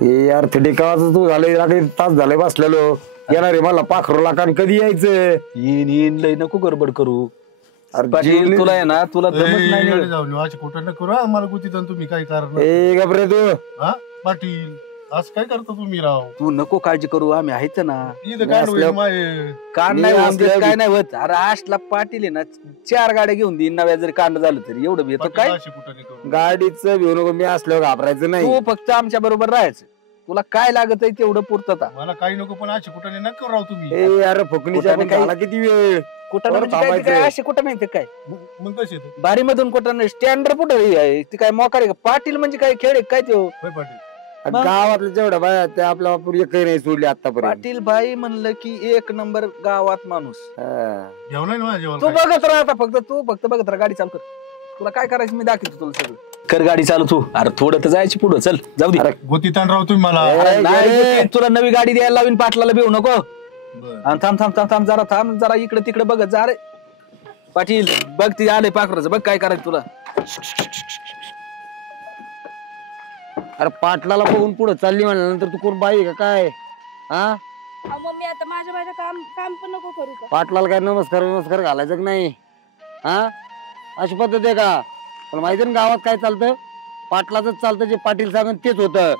हे यार थिटिकावाच तू झाले तास झाले बसलेलो येणार रे मला पाखरूला कान कधी यायचं येईन येईन लय नको गडबड करू. पाटील तुला आहे ना तुला दमच नाही जाऊन अशी कुठं न करू आम्हाला गुती तुम्ही काय कारण ए गबरे तू हा पाटील असं काय करता तुम्ही राव? तू नको काळजी करू आम्ही आहेच ना. इथं काय होईल माय कांड नाही होत काय नाही होत. अरे आशला पाटील आहे ना 4 गाड्या घेऊन देईन नव्या जरी कांड झालं तरी एवढं येतं काय. अशी कुठं नाही करू गाडीचं घेऊ नको मी असल्यावर घाबरायचं नाही. तू फक्त आमच्या बरोबर राहायचं. तुला काय लागत आहे तेवढं पुरतं. मला काही नको पण अशी कुठं नाही करू राव तुम्ही. ए यार फुकणीच्या कुठं नाही झाला किती वेळ कुठं नाही काय असे कुठं नाही ते काय मग कसे बारी मधून कुठं नाही स्टँडर्ड कुठं आहे ती काय मोकार आहे का? पाटील म्हणजे काय खेळ आहे काय तो? होय पाटील गावातलं जेवढं बाय ते आपल्या काही नाही सोडली आतापर्यंत. पाटील बाई म्हणलं की 1 नंबर गावात माणूस. जेवण ना जेवण तू बघत राहा आता तू फक्त बघत राहा. गाडी चालू कर. तुला काय करायचं मी दाखवतो तुला सगळं. कर गाडी चालू तू. अरे थोडं तर जायची पुढं चल जाऊ दे. गोती ताण राव तुम्ही मला. नाही तुला नवी गाडी द्यायला लावीन पाटलाला भेऊ नको. थांब थांब थांब थांब जरा इकडे तिकडे बघत जा रे. पाटील बघ ती आले पाखराचं बघ काय करायचं तुला. अरे पाटलाला बघून पुढे चालली म्हणल्यानंतर तू कोण बाई का काय? हा मम्मी आता माझ्या काम पण नको करू का? पाटलाला काय नमस्कार घालायचं की नाही? हा अशी पद्धत आहे का? पण माहिती ना गावात काय चालतं? पाटलाच चालतं जे पाटील सांगन तेच होतं.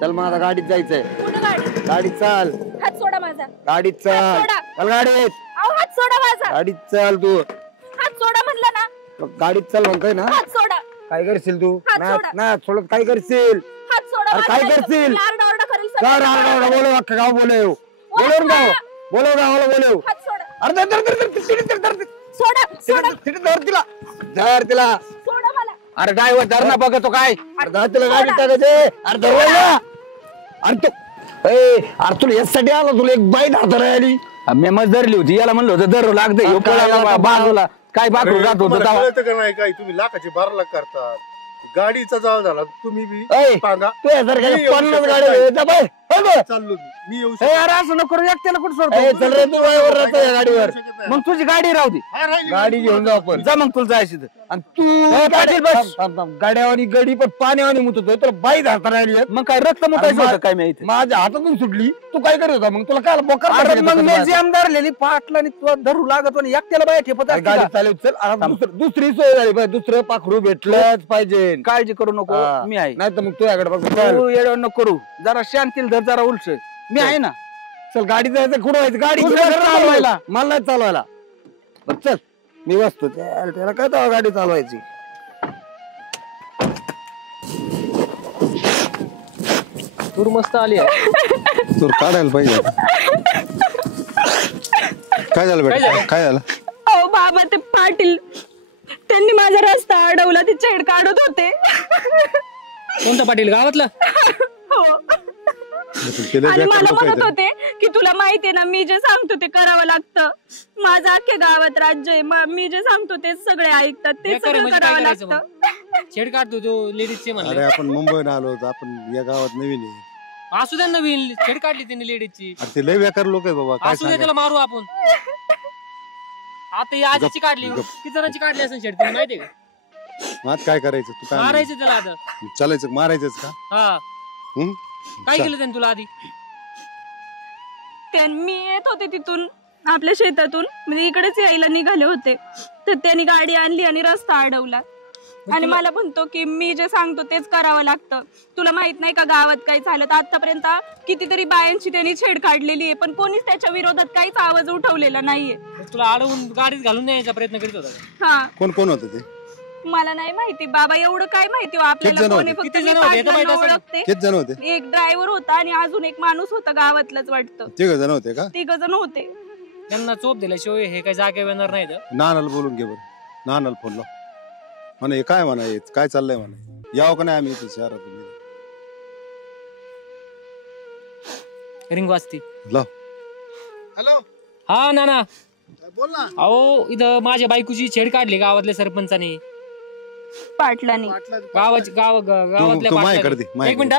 चल मग आता गाडीत जायचंय. कुठं गाडी? गाडीत चाल. हात सोडा माझा. गाडीत चाल. चल गाडीत. अहो हात सोडा माझा. गाडीत चाल तू. हात सोडा म्हणलं ना. गाडीत चाल म्हणतोय ना. हात सोडा. काय करशील तू? हात सोडा. ना सोडत काय करशील? हात सोडा. अरे काय करशील? आरडाओरडा करेल बोलव अख्खा गाव बोलव. बोलव गावाला बोलव. हात सोडा. अरे सोडा. तिला धर तिला. सोडा मला. अरे ड्रायव्हर धर ना बघतो काय. अरे तिला गाडी टाकायचे. अरे धरवायला. अरे तुला यासाठी आला तुला एक बाई धरता आली. मी मग धरली होती याला म्हणलं होतं धरू लागते बाजूला काय बाजूला जात होतं कळतं का नाही काय तुम्ही लाखाचे 12 लाख करतात. गाडीचा जाव झाला तुम्ही बी सांगा. तू यासारख्या 50 गाड्या चाललो मी येऊ अरे असं नको करू एकट्याला कुठं सोडतो. चल रे तू ड्रायव्हर राहतो या गाडीवर. मग तुझी गाडी राहू दे. गाडी घेऊन जाऊ आपण. जा मग तुला जायची तर. आणि तू पाटील बस. गाड्यावानी गडी पण पाण्यावानी मुततोय तुला बाई धरता राहिली. मग काय रक्त मुतायचं होतं काय माहिती. माझ्या हातातून सुटली तू काय करत होता मग? तुला काय बोकर मग मी जेम धरलेली पाटला तुला धरू लागत आणि एकट्याला बाय ठेपत गाडी चालव. चल दुसरी सोय झाली पाहिजे. दुसरं पाखरू भेटलंच पाहिजे. काळजी करू नको मी आहे. नाही तर मग तुझ्याकडे बघ. तू येडवण नको करू. जरा शांतील धर जरा उलट मी आहे ना. चल गाडी जायचं कुठं व्हायचं? गाडी चालवायला मला नाही चालवायला. चल मी बसतो. त्याला काय तेव्हा गाडी चालवायची. तूर मस्त आली आहे. तूर काढायला पाहिजे. काय झालं बेटा? काय झालं? अहो बाबा ते पाटील त्यांनी माझा रस्ता अडवला. ते छेड काढत होते. कोणता पाटील? गावातला? हो. आणि मला म्हणत होते की तुला माहितीये ना मी जे सांगतो ते करावं लागतं. माझं अख्ख्या गावात राज्य आहे. मी जे सांगतो ते सगळे ऐकतात. ते सगळं करावं लागतं. छेड काढतो तो लेडीजचे म्हणले. अरे आपण मुंबईला आलो होतो. आपण या गावात नवीन आहे. असू द्या नवीन छेड काढली त्यांनी लेडीजची. ते लय बेकार लोक आहेत बाबा. काय असू द्या त्याला मारू आपण. आता ही आजीची काढली किती जणांची काढली असेल छेड तुम्ही माहितीये का? आज काय करायचं? तू काय मारायचं त्याला आता. चालायचं मारायचंच का? हा काय केलं त्यांनी तुला आधी? मी येत होते तिथून आपल्या शेतातून म्हणजे इकडेच यायला निघाले होते तर त्यांनी गाडी आणली आणि रस्ता अडवला. आणि मला म्हणतो की मी जे सांगतो तेच करावं लागतं. तुला माहित नाही का गावात काय झालं? तर आतापर्यंत कितीतरी बायांची त्यांनी छेड काढलेली आहे पण कोणीच त्याच्या विरोधात काहीच आवाज उठवलेला नाहीये. तुला अडवून गाडीत घालून न्यायचा प्रयत्न करीत होता. हा कोण कोण होतं ते? मला नाही माहिती बाबा. एवढं काय माहिती हो आपल्याला. कोणी फक्त ओळखते. किती जण होते? एक ड्रायव्हर होता आणि अजून एक माणूस होता गावातलाच वाटतं. 3 जण होते का? 3 जण होते. त्यांना चोप दिल्याशिवाय हे काही जागे येणार नाही. नानाला बोलून घे बरं. नानाला फोन लाव. म्हणा हे काय म्हणा काय चाललंय म्हणा. यावं का नाही आम्ही इथे शहरात? रिंग वाजती. लाव. हॅलो हा नाना बोल ना. अहो इथं माझ्या बायकोची छेड काढली गावातल्या सरपंचाने. पाटलानी तू माझ्याकडे दे. एक मिनिट.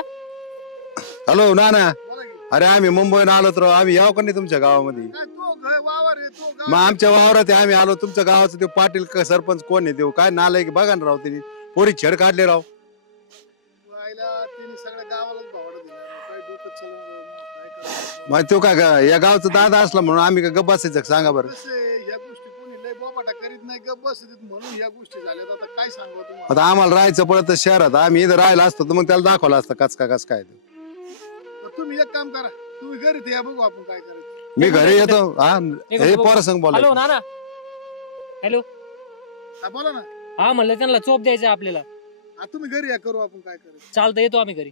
हॅलो नाना. अरे आम्ही मुंबईला आलो तर आम्ही याव का नाही तुमच्या गावामध्ये? मग आमच्या वावरात आम्ही आलो. तुमच्या गावाचं ते पाटील सरपंच कोण आहे? देऊ काय नालायक बघा ना राव. त्यांनी पोरी छेड काढले राव. तिने सगळ्या गावालाच भावडा दिला काय डोकं चालवलं काय करायचं मग तो काय या गावचा दादा असला म्हणून आम्ही काय गप्प बसायचं सांगा बरं. कसं आहे, ह्या गोष्टी कोणी लय बोबाटा करीत नाही गप्प बसत म्हणून ह्या गोष्टी झाल्यात. आता काय सांगू तुम्हाला. आता आम्हाला राहायचं पडतं शहरात, आम्ही इथं राहिला असतो तर मग त्याला दाखवलं असतं कस काय ते. तर तुम्ही एक काम करा, तुम्ही घरी या बघू आपण काय करायचं. मी घरी येतो. हा हे पोरं संग हॅलो बोला. नाना. हॅलो. हा बोला ना. हा म्हणलं त्यांना चोप द्यायचा आपल्याला. हा तुम्ही घरी या, करू आपण काय करायचं. चालतं येतो आम्ही घरी.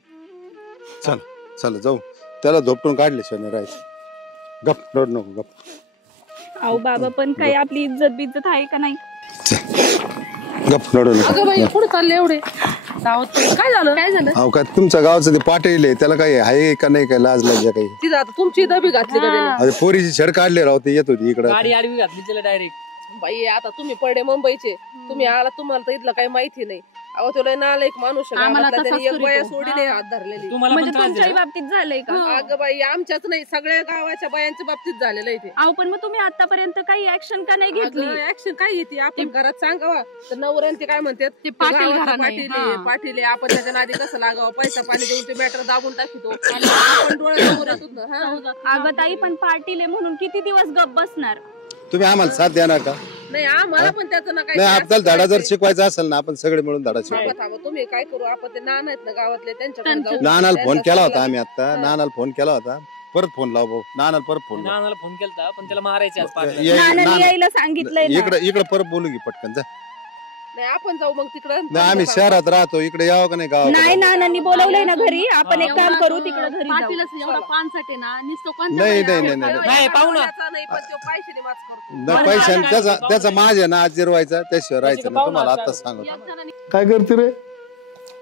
चला जाऊ. त्याला झोपटून काढले शिवाय राहायचं. गप रड नको गप. अहो बाबा पण काही आपली इज्जत बिज्जत आहे का नाही? गप रडू नको. अगं बाई कुठे चालले एवढे काय झालं काय झालं अहो काय तुमच्या गावचं ते पाटील आहे त्याला काही आहे का नाही काय लाज लाज काही. तिथं आता तुमची दबी घातली का त्याने? अरे पोरीची छड काढले राव ते येत होती इकडं. गाडी आडवी घातली तिला डायरेक्ट. बाई आता तुम्ही पडे मुंबईचे तुम्ही आला तुम्हाला तर इथलं काही माहिती नाही. अहो तुला नाला एक माणूस आहे गावातला, त्याने एक बाया सोडीने हात धरलेली. तुम्हाला म्हणजे पण त्रास तुमच्याही दिला? बाबतीत झालंय का? अगं बाई आमच्याच नाही सगळ्या गावाच्या बायांच्या बाबतीत झालेलं आहे ते. अहो पण मग तुम्ही आतापर्यंत काही ऍक्शन का नाही घेतली? ऍक्शन काय घेते आपण घरात सांगावा तर नवऱ्याने ते काय म्हणतात ते पाटील आहे, आपण त्याच्या नादी कसं लागावं, पैसा पाणी देऊन ते मॅटर दाबून टाकतो. आपण डोळ्यासमोर येतो ना. हा. अगं ताई पण पाटील आहे म्हणून किती दिवस गप बसणार? तुम्ही आम्हाला साथ देणार का? नाही आम्हाला पण त्याचं ना नाही आपल्याला धडा जर शिकवायचा असेल ना आपण सगळे मिळून धडा शिकवू. थांबा तुम्ही काय करू आपण ते नाना आहेत ना गावातले त्यांच्याकडे जाऊ. नानाला फोन केला होता आम्ही आता. नानाला फोन केला होता. परत फोन लाव भाऊ. नानाला परत फोन लाव. नानाला फोन केलता पण त्याला मारायचे आज पाटील. नानांनी यायला सांगितलंय ना. इकडे परत बोलू की पटकन जा. नाही आपण जाऊ मग तिकडं. नाही आम्ही शहरात राहतो इकडे यावं का नाही गावात. नाही नानांनी बोलवलंय ना घरी. आपण एक काम करू तिकडे घरी जाऊ. नाही नाही पाहू ना. नाही पण तो पैशाने वाच करतो. नाही पैशाने त्याचा माझ्या ना आज जिरवायचा त्याशिवाय राहायचं नाही. तुम्हाला आताच सांगतो. काय करते रे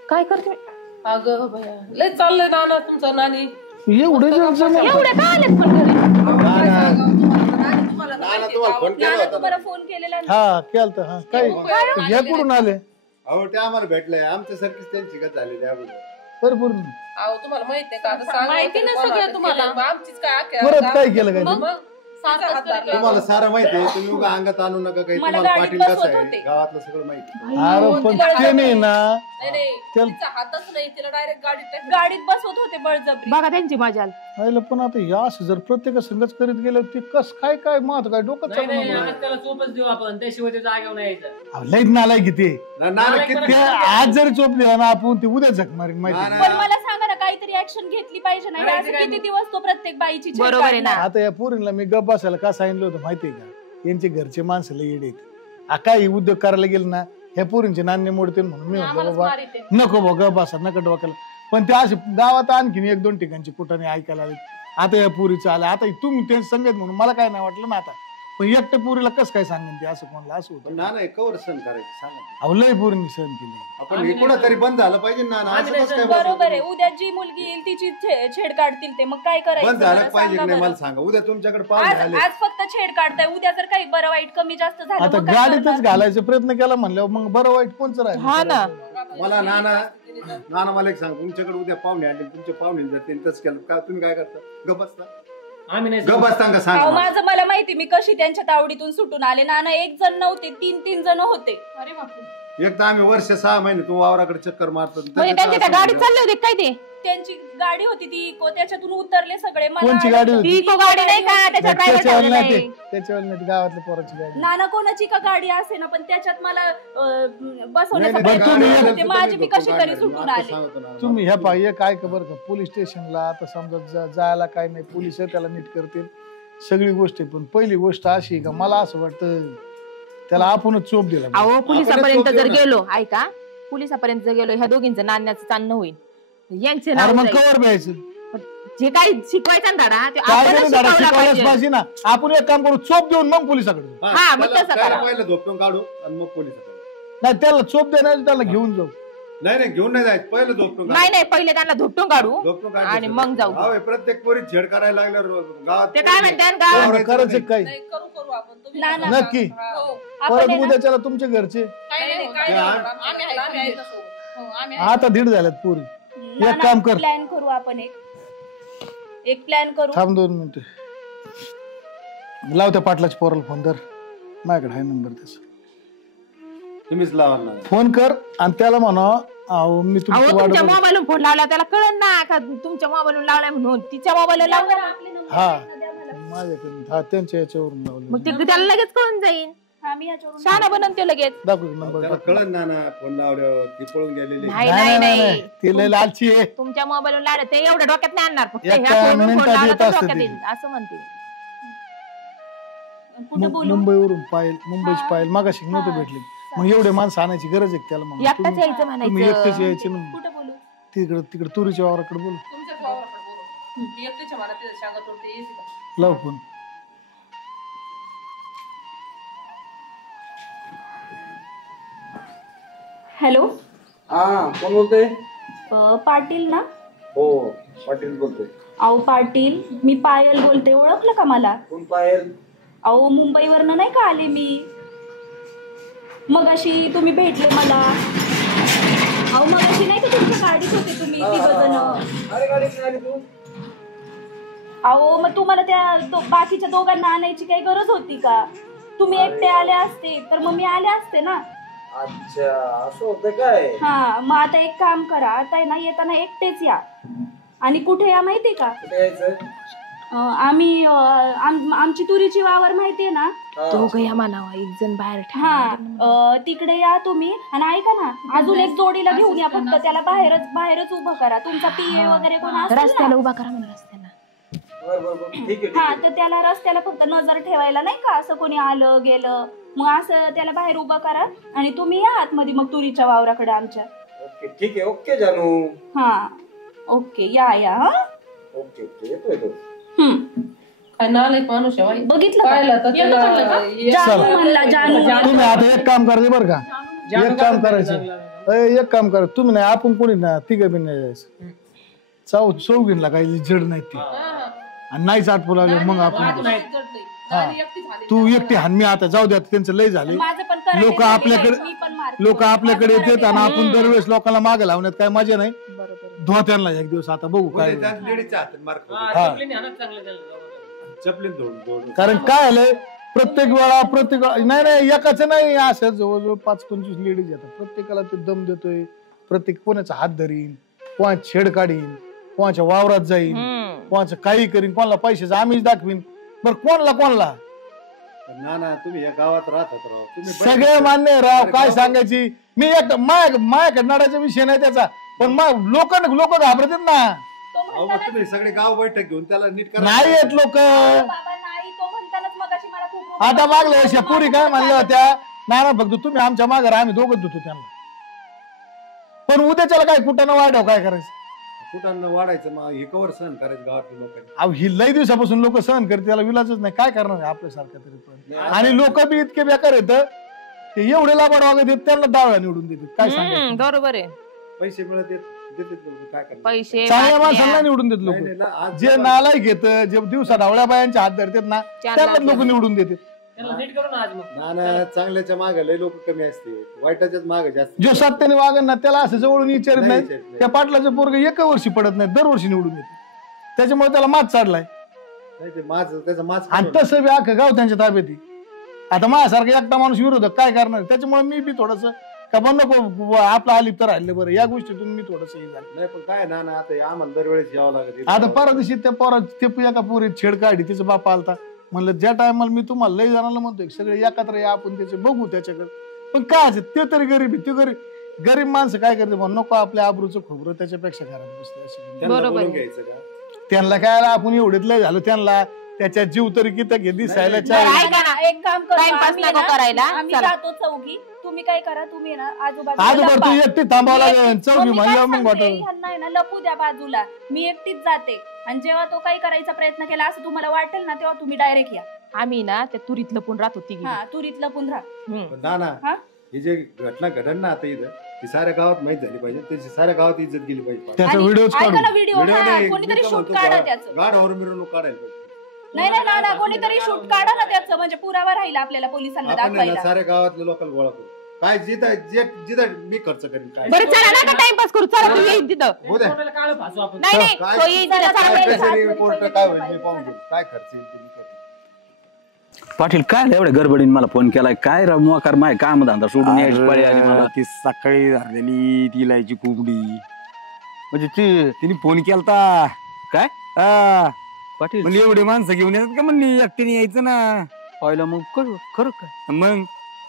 काय करते अगं बया लय चाललंय नाना तुमचं नानी एवढे एवढे का आलेत पण घरी? नाना तुम्हाला फोन केला होता ना. फोन केलेला ना. हा केलत. हा काय हे कुठून आले? अहो ते आम्हाला भेटलंय आमच्यासारखीच त्यांची गत झालेली अगोदर. भरपूर अहो तुम्हाला माहिती आहे का आता सांगा माहिती ना सगळं तुम्हाला आमचीच काय परत काय केलं काय ते? तुम्हाला सारं माहिती आहे. तुम्ही उगा अंगात आणू नका काही. मला तुम्हाला गाडीत पाटील कसं बसवत आहे होते. गावातलं सगळं माहिती. अरे पण ते नाही ना नाही चल. तिचा हातच नाही तिला डायरेक्ट गाडीत गाडीत बसवत होते बळजबरी. बघा त्यांची मजा आईला पण आता या असं जर प्रत्येक संगत करीत गेलं ते कस काय काय महत्व काय डोकं नाही नाही चालू आज त्याला चोपच देऊ आपण त्याशिवाय ते जागेवर नाही यायचं. लईच नालाय किती नाना किती ते आज जरी चोप दिला ना आपण ते उद्या झक मारीन माहिती आहे. पण मला सांगा ना काहीतरी ऍक्शन घेतली पाहिजे नाही असं किती दिवस तो प्रत्येक बाईची छेड बरोबर आहे ना. काढणार? आता या पोरींना मी गप बसायला का सांगितलं होतं माहितीये का? यांचे घरचे माणसं लई येडे आहेत. काही उद्योग करायला गेले ना ह्या पोरींचे नाणे मोडते म्हणून मी म्हटलं बाबा नको बा गप बसा नका डोक्याला. पण ते असे गावात आणखीन एक दोन ठिकाणची कुठाने ऐकायला आले. आता या पुरीचं आलं आता तुम्ही ते संगत म्हणून मला काय नाही वाटलं ना आता. पण एकट्या पुरीला कसं काय सांगेन ते असं कोणाला असं होतं. नाना कवर सण करायचं सांगा. अहो लय पोरींनी सहन केली. आपण कुठं तरी बंद झालं पाहिजे ना. असं कसं काय बरोबर आहे. उद्या जी मुलगी येईल तिची छेड काढतील ते मग काय करायचं? बंद झालं मला पाहिजे सांगा नाही बरं. मला सांगा. उद्या तुमच्याकडे पाहुणे आले. आज फक्त छेड काढताय उद्या जर काही बरं वाईट कमी जास्त झालं आता मग काय गाडीतच करणार? घालायचा प्रयत्न केला म्हणल्यावर मग बरं वाईट कोणचं राहिलं? हा ना. मला नाना मला एक सांग. तुमच्याकडे उद्या पाहुणे आले तुमचे पाहुणे जर त्यांनी तसं केलं का तुम्ही काय करता? गप बसता आम्ही नाही गप बसता का अहो, सांगा. माझं मला माहिती मी कशी त्यांच्या तावडीतून सुटून आले. नाना एक जण नव्हते 3 जण होते. अरे बापरे एक तर आम्ही वर्ष 6 महिने तू वावराकडे चक्कर मारतो. म्हणजे त्यांच्या त्या गाडीत चालले होते काय ते? त्यांची गाडी होती ती इको त्याच्यातून उतरले सगळे. मला कोणची गाडी होती? ती इको गाडी नाही का त्याच्यात driver त्याच्यावर ठेवलेला नाही आहे. ते त्याच्यावर नाही ते गावातल्या पोराची गाडी. नाना कोणाची का गाडी असे ना पण त्याच्यात मला बसवण्याचा नाही, नाही, प्रयत्न तुम्ही करत या- होते. माझी मी कशी तरी सुटून आले. तुम्ही ह्या पाहिजे काय का बरं का पोलीस स्टेशनला आता समजा जायला काय नाही पोलिस त्याला नीट करतील सगळी गोष्ट आहे. पण पहिली गोष्ट अशी आहे का मला असं वाटतं त्याला आपणच चोप दिला. अहो पोलिसापर्यंत आपणच जर चोप गेलो ऐका पोलिसापर्यंत जर गेलो ह्या दोघींचं नाण्याचं चालणं होईल. यांचे अरे नाव मग जाईल. कवर द्यायचं जे काही शिकवायचा ना धडा ते काय आपणच नाही धडा शिकवला शिकवायलाच पाहिजे. पाहिजे ना. आपण एक काम करू चोप देऊन मग पोलिसाकडे जाऊ. हा, मग तसं करा. पहिलं झोपून काढू आणि मग पोलिसाकडे. नाही त्याला चोप देणार त्याला घेऊन जाऊ. नाही घेऊन नाही जायचं. पहिलं झोपून नाही नाही पहिले त्यांना धुपटून काढू आणि मग जाऊ. प्रत्येक पोरी छेड करायला लागल्यावर गावात ते काय म्हणतात गावात बरं, करायचं काय नाही करू आपण तुम्ही नाना नक्की हो. परत आपण आहे ना- उद्या त्याला तुमच्या घरचे काय नाही काय नाही आम्ही आहे तसं. हो, आम्ही आहे. आता दीड झाल्यात पुरी. नाना, एक काम कर. प्लॅन करू आपण एक प्लॅन करू. थांब 2 मिनिटं लाव त्या पाटलाच्या पोराला फोन धर माझ्याकडे आहे नंबर त्याचा. तुम्हीच लावा ना. फोन कर आणि त्याला म्हणा अहो मी तुमची वाट तुमच्या बघतो. मोबाईलवरून फोन लावला त्याला कळण ना का तुमच्या मोबाईलवरून लावलाय म्हणून तिच्या मोबाईलवर लावला हा माझ्याकडे हा त्यांच्या याच्यावरून लावलं. मग ते त्याला लगेच कळून जाईल आम्ही याच्यावरून शाळा बनवून ते लगेच दाखव नंबर त्याला कळन ना फोन लावल्यावर ती पळून गेलेली. नाही नाही नाही ती लय लालची आहे. तुमच्या मोबाईलवर लावलं ते एवढ्या डोक्यात नाही आणणार फक्त एका ह्या फोनवरून फोन मिनिटात लावला येत तर असतं डोक्यात ते. येईल असं म्हणते कुठे बोलू मुंबईवरून पायल मुंबईची पायल मागाशी नव्हतं भेटले मग एवढे माणसं आणायची गरज आहे का त्याला म्हणून एकटाच तुम्ही- यायचं तुम्ही एकटेच म्हणायचं यायचे ना कुठे बोलू तिकडे तिकडे तुरीच्या वावराकडे बोलू तुमच्याच वावराकडे बोलू. ती एकटीच्या मनात तिथं शांगा तोडते येते का? लाव फोन हॅलो हा कोण बोलतोय? पाटील ना हो पाटील बोलतोय. अहो पाटील मी पायल बोलते ओळखलं का मला? कोण पायल? अहो मुंबईवरनं नाही का आले मी मगाशी तुम्ही भेटले मला. अहो मगाशी नाही का तुमच्या गाडीत होते तुम्ही तिघजण. अरे गाडीत आली तू? अहो मग तुम्हाला त्या बाकीच्या दोघांना आणायची काही गरज होती का? तुम्ही एकटे आले असते तर मग मी आले असते ना. अच्छा असं होतं काय? हा मग आता एक काम करा आता आहे ना येताना एकटेच या. आणि कुठे या माहितीये का? कुठे यायचं? आम्ही आमची तुरीची वावर माहितीये ना. दोघं या म्हणावं एक जण बाहेर हा तिकडे या तुम्ही आणि ऐका ना अजून एक जोडीला घेऊन या फक्त त्याला बाहेरच उभं करा. तुमचा पीए वगैरे कोण असेल ना? रस्त्याला उभा करा म्हणून रस्त्याला बरं ठीक आहे. हा तर त्याला रस्त्याला फक्त नजर ठेवायला नाही का असं कोणी आलं गेलं मग असं त्याला बाहेर उभं करा आणि तुम्ही या आतमध्ये मग तुरीच्या वावराकडे आमच्या. ओके ठीक आहे. ओके जानू. हा ओके या हा ओके ओके येतोय तो. काय नालायक माणूस आहे बाई. बघितलं का? पाहिलं तर येतं म्हणलं का? जानू म्हणला जानू. तुम्ही आता एक काम करायचं बरं का एक काम करायचं एक काम करा तुम्ही नाही आपण कोणी ना तिघं बी नाही जायचं चौघींना काही जड नाही ती आणि नाहीच आठवू लागले मग आपण तू एकटी हान मी आता जाऊ द्या त्यांचं लय झाले. माझं पण करायचं लोक आहे, आपल्याकडे मी पण मारते. लोक आपल्याकडे येतात आणि आपण दरवेळेस लोकांना मागे लावण्यात काय मजा नाही. धुवा त्यांना एक दिवस आता बघू काय लेडीच्या हातात मार खाऊ. हा. चपलीन धोड कारण काय आलंय प्रत्येक वेळा नाही नाही एकाच नाही असं जवळजवळ 5-25 लेडीज येतात प्रत्येकाला ते दम देतोय. प्रत्येक कोणाचा हात धरीन कोणाचा छेड काढीन कोणाच्या वावरात जाईन कोणाचं काही करीन कोणाला पैशाचं आम्हीच दाखवीन. बरं कोणला ना तुम्ही या गावात राहतात राव. तुम्ही सगळे मान्य आहे राव काय सांगायची मी एक माझ्याकडे नडाचा विषय नाही त्याचा पण लोक घाबरतात ना. अहो, मग तुम्ही सगळे गाव बैठक घेऊन त्याला नीट करा. नाही येत लोक बाबा नाही तो म्हणतानाच मगाशी मला खूप आता मागल्या वर्षी पुरी काय म्हणल्या होत्या नाना फक्त तुम्ही आमच्या मागे आम्ही दोघच धुतो त्यांना. पण उद्याच्याला काय कुठं वाढव काय करायचं कुठांना वाढायचं मग हे कवर सहन करायचं गावातल्या लोकांनी. अहो ही लई दिवसापासून लोक सहन करते त्याला विलाजच नाही काय करणार आहे आपल्यासारखं तरी पण. आणि लोक बी इतके बेकार येत ते एवढे लाभाड वागत येत त्यांना डावळ्या निवडून देतात काय सांगायचं. बरोबर आहे पैसे मिळत देतात लोक काय करणार. पैसे चांगल्या बातम्या. माणसांना निवडून देत नाही, नाही, लोक आज जे नालायक घेत जे दिवसा ढवळ्या बायांच्या हात धरतात ना त्यांना लोक निवडून देतात. नीट करू ना आज मग. ना ना चांगल्याच्या मागे लय लोक कमी असते वाईटाच्याच मागे जास्त. जो सत्याने वागन ना त्याला असं जवळून विचारित नाही नाही. विचारत नाही. त्या पाटलाचं पोरग एका वर्षी पडत नाही दरवर्षी निवडून येते त्याच्यामुळे त्याला मात चढलाय. नाही ते माझं त्याचं माझं आणि तसं बी अख्खं गाव त्यांच्या ताब्यात आहे. आता माझ्यासारखा एकटा माणूस विरोधक काय करणार त्याच्यामुळे मी बी थोडस का बन नको आपलं आलिप्त राहिलं बरं या गोष्टीतून मी थोडस हे झालं. नाही पण काय ना आता हे आम्हाला दरवेळेस यावं लागत. आता परदिवशी त्या पोरा ते एका पोरीत छेड काढली तिचा बाप आलता म्हणलं ज्या टायमाला मी तुम्हाला लय जणांना म्हणतोय सगळे एकत्र या आपण त्याचे बघू त्याच्याकडे पण काय ते तरी गरीब आहे ते गरीब माणसं काय करते म्हणून नको आपल्या आबरूचं खोबरं त्याच्यापेक्षा घरात बसते अशी बरोबर आहे. घ्यायचं का त्यांना काय आपण एवढेच लय झालो त्यांना त्याच्या जीव तरी किती दिसायला बरं, चालेल. ऐका ना, एक काम करू टाइमपास आम्ही नको ना, करायला. आम्ही चला. जातो चौघी तुम्ही काय करा तुम्ही ना आजोबर तू लपा. एकटी थांबावं लागेल मग चौघी मी काय म्हणजे मग सांगते, वाटत ह्यांना आहे ना लपू द्या बाजूला मी एकटीच जाते आणि जेव्हा तो काही करायचा प्रयत्न केला असं तुम्हाला वाटेल ना तेव्हा तुम्ही डायरेक्ट या. आम्ही ना त्या तुरीत लपून राहतो तिघी. हा तुरीत लपून राहा. पण ना ना हा? ही जे घटना घडण ना आता इथं ती साऱ्या गावात माहित झाली पाहिजे त्याची साऱ्या गावात इज्जत गेली पाहिजे. त्याचा आणि व्हिडिओ ऐका काढू ना व्हिडिओ व्हिडिओ नाही, कोणीतरी मी शूट तर काढा म्हणतो त्याचं. गाढवावर मिरवणूक काढायला पाहिजे. नाही ना कोणीतरी शूट काढा ना त्याचं म्हणजे पुरावा राहिला आपल्याला पोलिसांना आपण आहे ना दाखवायला. साऱ्या गावातल्या लोकांना गोळा करू काय जिथं मी खर्च करेन काय बरं चला ना टाइमपास करू चला तुम्ही येईन तिथं. हो द्या. कोणाला काळं फासू आपण. नाही नाही काय- तो येईन तिथं, चला काय- पहिले. कचेरी हात कोर्ट मध्ये काय पहिले होईल मी पाहून पाहिजे. घेईन. काय खर्च येईल तुम्ही करा. पाटील काय एवढ्या गडबडीने मला फोन केलाय काय राव मोकार माय काम धंदा सोडून यायची पळी आली मला. ती सकाळी झालेली ती इलायची कोंबडी म्हणजे ती तिने फोन केलता. काय हा. पाटील म्हणली एवढे माणसं घेऊन येतात का म्हणली एकटीने यायचं ना. पाहिलं मग खरं काय मग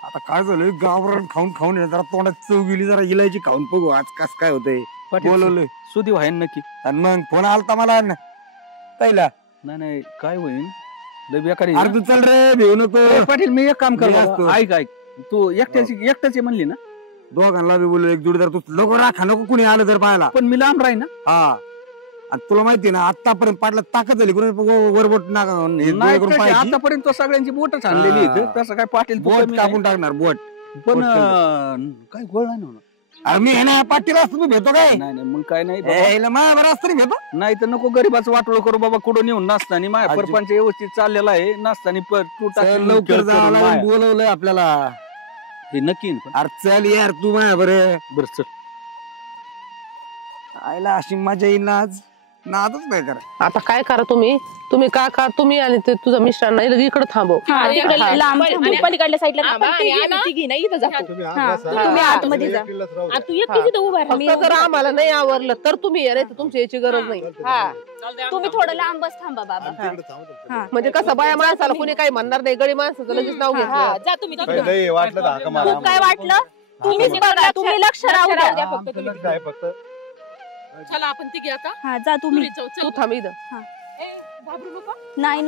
आता काय झालं गावरान खाऊन खाऊन जरा तोंडात चव गेली जरा इलायची खाऊन बघू आज कस काय होतंय. बोलवलं सुदी व्हाय नक्की. आणि मग फोन आलता मला पहिला. नाही काय होईल लय बेकारी अरे तू चल रे भेऊ नको. पाटील मी एक काम कर मी असतो. बाबा. ऐक तू एकट्याची म्हणली ना दोघांना बी बोललो एक जोडीदार तू लोक राखा नको कुणी आलं तर पाहायला. पण मी लांब राही ना. हा आणि तुला माहिती ना आतापर्यंत पाटला ताकद झाली वरबोट नाही कशी, आतापर्यंत तो सगळ्यांची बोट आणलेली हा. तसं काय पाटील तू बोट कमी कापून टाकणार बोट. नाही. पण काय गोळ नाही ना होणार. अरे मी हे ना पाटीला असतो तू भेटतो काय. नाही नाही मग काय नाही बाबा. बरं असतं भेटतो. नाही तर नको गरीबाचं वाटोळ करू बाबा कुठं नेऊन नसतानी माझ्या परपंच व्यवस्थित चाललेला आहे नसतानी तू टाकून लवकर खेळ करून जावं लागेल माया. बोलवलंय आपल्याला. हे नक्की ना पण. अरे चल यार तू माझ्या बरं बरं चल आईला अशी मजा येईल ना आज नादच नाही करा. आता काय करा तुम्ही काका तुम्ही आणि ते तुझा मिस्टर इकडे थांबव. पलीकडल्या साईडला तुम्ही आतमध्ये जा. तू एकटीच इथं उभा राहा. फक्त जर आम्हाला नाही आवडलं तर तुम्ही या, नाही तर तुमची याची गरज नाही. तुम्ही थोडं लांबच थांबा बाबा. म्हणजे कसं बाया माणसाला कुणी काही म्हणणार नाही, गडी माणसाचं लगेच नाव घेतलं. जा तुम्ही काही लय वाटलं तर हाका मारा. खूप काय वाटलं तुम्हीच बघा. तुम्ही लक्ष राहू द्या. काय फक्त चला आपण तिघी आता हा जा तुम्ही. तू थांब इथं. नाही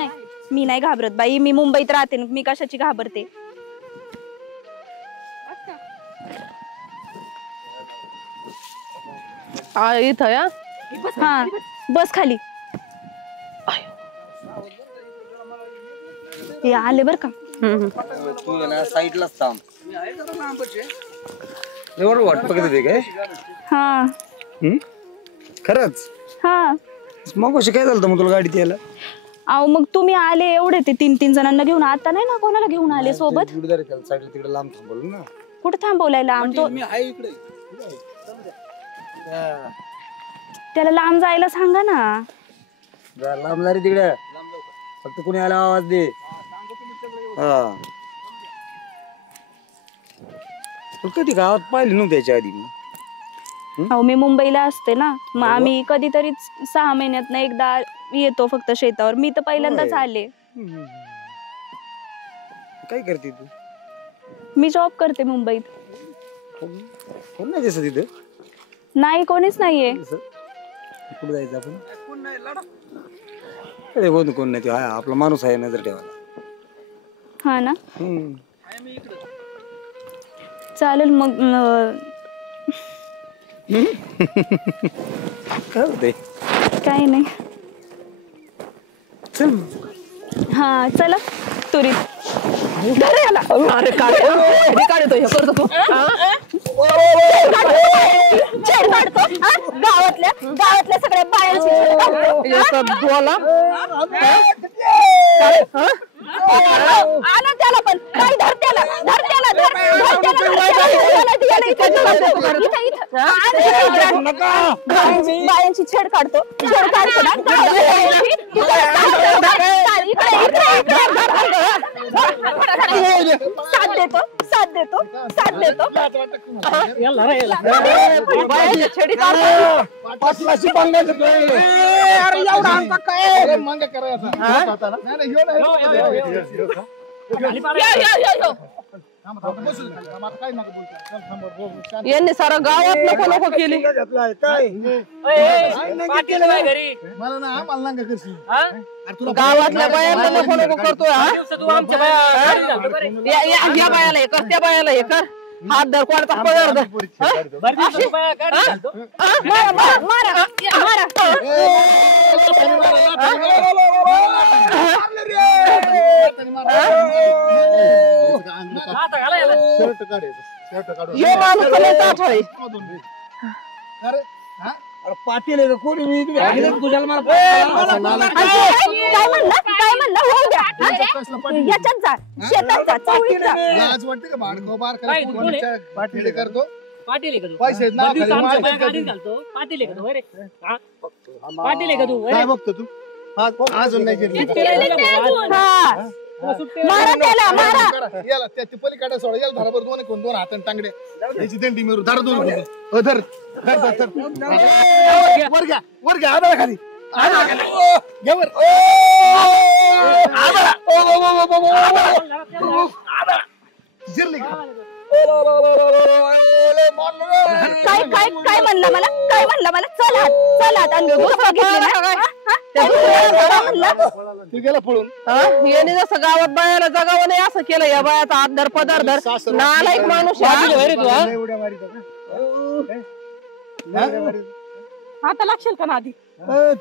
मी नाही घाबरत बाई. मी मुंबईत राहते मी कशाची घाबरते. इथं या हा बस खाली. हे आले बर का. तू ना साईडलाच थांब. एवढं वाट बघत होते काय. हा खरंच हा. मग कशी काय झालं मग तुला गाडीत यायला. अहो मग तुम्ही आले एवढे ते 3-3 जणांना घेऊन. आता नाही ना कोणाला घेऊन आले सोबत. साईडला तिकडे लांब थांबवलं ना. कुठे थांबवलाय लांब तो. मी आहे इकडे. त्याला लांब जायला सांगा ना. लांब जा रे तिकडे. फक्त कुणी आला आवाज दे. हा कधी गावात पाहिली नव्हती त्याच्या आधी. अहो मी मुंबईला असते ना मग आम्ही कधीतरीच 6 महिन्यात एकदा येतो फक्त शेतावर. मी तर पहिल्यांदाच आले. काय करते तू. मी जॉब करते मुंबईत. कोण नाही दिसत तिथं. नाही कोणीच नाहीये. कुठं जायचं आपण. कोण नाही ते आपला माणूस आहे नजर ठेवायला. हा ना चालेल मग. काय होते काही नाही. चल हा चला तुरीत. अरे काय येतो हे करतो तू. छेड काढतो गावातल्या सगळ्या बायांची आला त्याला पण काय धर त्याला बायांची छेड काढतो साथ देतो यांनी सारा गावात नको केली. गावातल्या बायांना नको करतोय. या बायाला हे कर, त्या बायाला हे कर. हात धर कोणाचा पदर धर. पाटील कोणी काय म्हणला होऊ द्या. याच्यात जा शेतात जा चौळीत जा. लाज वाटते का भाडखो बार काय तू कोण आहे? पाटील करतो पाटील आहे का तू? पैसे नाव बरं दिवस खाली आमच्या मागे बाया गाडीत घालतो. पाटील आहे का तू? अरे हा? पाटील आहे का तू? काय अरे बघतो तू. अजून नाही घेतली. हा. मारा त्याला, मारा. याला त्या पलीकडे सोडा, याला धरा बरं, दोन हाताने टांगडे याची दंडी मिळू धरा दोन धर धर धर धर वर घ्या वर घ्या आदळा खाली आदळा खाली घ्या वर आदळा जिरली का काय काय काय म्हणलं मला, काय म्हणलं मला? चला चला तू गेला पळून. याने जसं गावात बायाला जगावं नाही असं केलं. या बायाचा हात धर पदर धर, नालायक माणूस आहे. आता लागशील का ना आधी?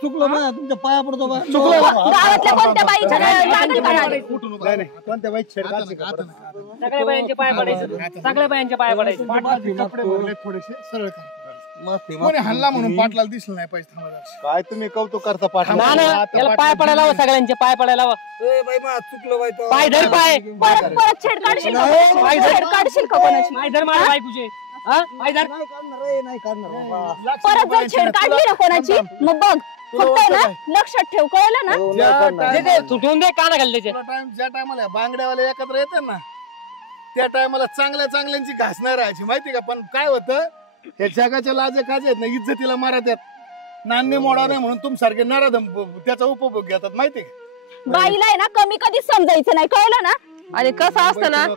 चुकलो ना, तुमच्या पाया पडतो बा. गावातल्या कोणत्या बाईच्या लागेल का नाही? कोणत्या बाई सगळ्या बायांचे पाय पडायचे, सगळ्या बायांचे पाय पडायचे. कपडे भरले थोडेसे सरळ कर. कोणी हल्ला म्हणून पाटलाला दिसलं नाही पाहिजे. थांबा काय तुम्ही कौतुक करता पाठ ना ना, याला पाय पडायला हवं, सगळ्यांचे पाय पडायला हवं. चुकलो बाई तो. पाय धर पाय, परत परत छेड काढशील का? छेड काढशील का कोणाची? पाय धर माझ्या बायकोचे. हा पाय धर. नाही काढणार. परत जर छेड काढली ना कोणाची, मग बघ फक्त ना लक्षात ठेव, कळलं ना? जे ते ठेवून दे, काना घाल त्याचे. ज्या टायमाला बांगड्यावाले एकत्र येतात ना, त्या टायमाला चांगल्या चांगल्यांची घास नाही राहायची माहिती का. पण काय होतं, हे जगाच्या लाजे काजे आहेत ना, इज्जतीला मारत आहेत. नान्य मोडा नाही म्हणून तुमसारखे नराधम त्याचा उपभोग घेतात माहिती का. बाईला आहे ना कमी कधीच समजायचं नाही, कळलं ना? आणि कसं असतं ना,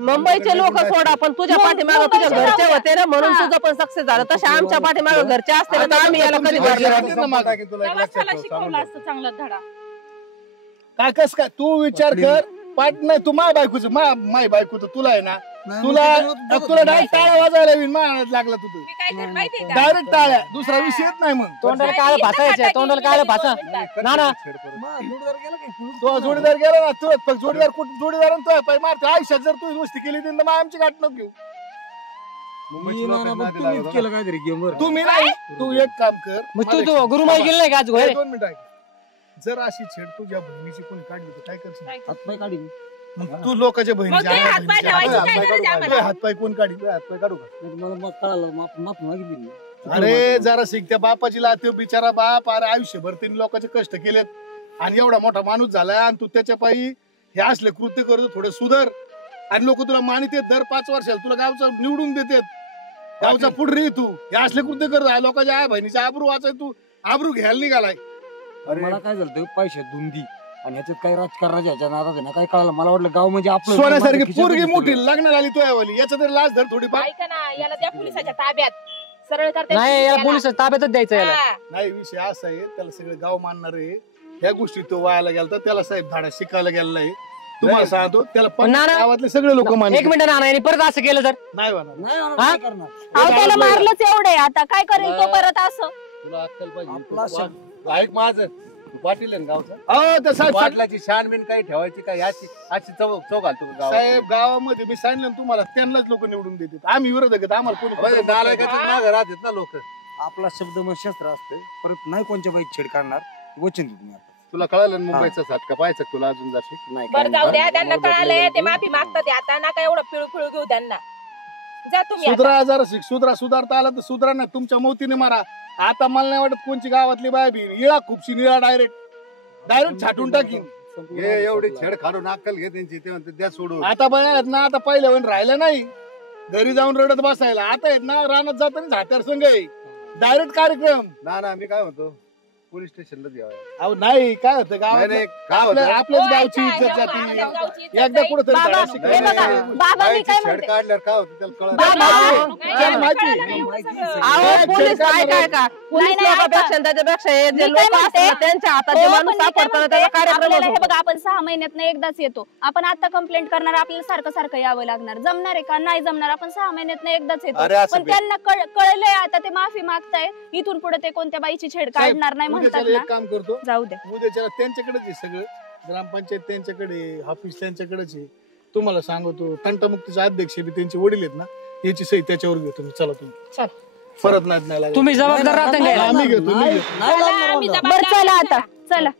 मुंबईचे लोक सोडा, पण तुझ्या पाठीमागं तुझ्या घरचे होते ना, म्हणून तुझं पण सक्सेस झालं. तसे आमच्या पाठीमागं घरचे असते ना, तर आम्ही याला कधी चांगला धडा. काय कस काय तू विचार कर. पाठ नाही तू माय बायकोच माय बायको तर तुला आहे ना, तुला डायरेक्ट टाळ्या वाजायला येईल. मारण्यात लागला तू डायरेक्ट टाळ्या, दुसरा विषय येत नाही. मग तोंडाला काळ भासायचे, तोंडाला काळ भासा. ना ना, तो जोडीदार गेला ना, तू फक्त जोडीदार तो मारतो. आयुष्यात जर तू गोष्टी केली तर मग आमची गाठ नको घेऊ. तुम्ही नाही, तू एक काम कर. मग तू गुरुमाई गेली नाही का आज? 2 मिनिटं ऐक. जर अशी छेड तुझ्या बहिणीची कोणी काढली तर काय करशील? हातपाय काढी. मग तू लोकांच्या बहिणीच्या हातपाय कोण काढी? हातपाय काढू का? मला मग कळालं, माफ मागितली. अरे जरा शिक त्या बापाची तो बिचारा बाप. अरे आयुष्यभर त्यांनी लोकांचे कष्ट केलेत आणि एवढा मोठा माणूस झालाय आणि तू त्याच्या पायी हे असले कृत्य करतो. थोडे सुधर. आणि लोक तुला मानित दर 5 वर्षाला तुला गावचा निवडून देतात. गावचा पुढे तू हे असले कृत्य करतो. लोकांच्या आई बहिणीचा आबरू वाचाय तू आबरू घ्यायला निघालाय. मला काय झालं, पैशात धुंदी आणि ह्याच्यात काही राजकारणाच्या ह्याच्या नादात आहे ना, काय कळलं. मला वाटलं गाव म्हणजे आपलं सोन्यासारखी पोरगी मोठी लग्न झाली तो यावली, याच्या तरी लाच धर थोडी. ऐका ना, याला द्या पोलिसाच्या ताब्यात, सरळ करते. नाही, याला पोलीस ताब्यातच द्यायचं याला. नाही विषय असा आहे, त्याला सगळे गाव मानणार आहे. ह्या गोष्टी तो वायाला गेला तर त्याला साहेब धाडा शिकायला गेलेला आहे. तुम्हाला सांगतो त्याला गावातले सगळे लोक मानतात. 1 मिनिट ना, परत असं केलं तर नाही होणार. नाही करणार. अहो त्याला मारलंच एवढे, आता काय करेल तो परत असं? तुला अक्कल पाहिजे. ऐक माझं, तू पाटील आहे गावचा. साहेब पाटलाची शानबीन काही ठेवायची काय, अशी चव घालतो गाव. साहेब गावामध्ये मी सांगितलं ना तुम्हाला, त्यांनाच लोक निवडून देतात. आम्ही विरोध घेतो. आम्हाला कोणी नालायकाच्या मागे राहतात ना लोक. आपला शब्द मग शस्त्र असते. परत नाही कोणच्या बाईक छेड काढणार, वचन देतो मी. तुला कळालं मुंबईचा झटका पाहायचा तुला अजून जाशील नाही. बरं जाऊ द्या, त्यांना कळालंय, ते माफी मागतात. आता नका एवढं पिळू घेऊ त्यांना. जा तुम्ही आता. सुधरा जरा शिक. सुधारता आला तर सुधरा नाही, तुमच्या मोतीने मारा. आता मला नाही वाटत कोणची गावातली बाय बी इळा खूपशी निळा डायरेक्ट छाटून टाकीन. हे एवढी छेड खाडून अक्कल घे त्यांची, ते म्हणते द्या सोडून. आता बघायला ना, आता पहिल्या वेळ राहिलं नाही घरी जाऊन रडत बसायला. आता आहेत ना, रानात जाताना हात्यार संघ डायरेक्ट कार्यक्रम. ना मी काय म्हणतो, पोलीस स्टेशनला घ्यावं. अहो नाही, काय होतं काय गावात आपल्याच गावची इज्जत जाती. एकदा कुठं बाबा मी काय म्हणते, काढल्यावर काय होतं त्याला कळलं. पोलीस काय का पोलीस लोकांपेक्षा त्याच्यापेक्षा हे जे लोक असतात त्यांच्या हातात जे माणूस सापडतात त्याचा कार्यक्रम हे बघा, आपण 6 महिन्यात एकदाच येतो. आपण आता कंप्लेंट करणार, आपल्याला सारखं सारखं यावं लागणार. जमणार आहे का? नाही जमणार. आपण 6 महिन्यात एकदाच येतो. पण त्यांना कळलंय आता, ते माफी मागताय. इथून पुढे ते कोणत्या बाईची छेड काढणार नाही म्हणतात एक काम करतो, जाऊ द्या. उद्याच्याला त्यांच्याकडेच आहे सगळं. ग्रामपंचायत त्यांच्याकडे, ऑफिस त्यांच्याकडेच आहे. तुम्हाला सांगतो, तंटमुक्तीचे अध्यक्ष बी त्यांचे वडील आहेत ना, याची सही त्याच्यावर घेतो मी. चला तुम्ही परत नाही लागला. तुम्ही जबाबदार राहता. आम्ही घेतो. बरं चला आता, चला.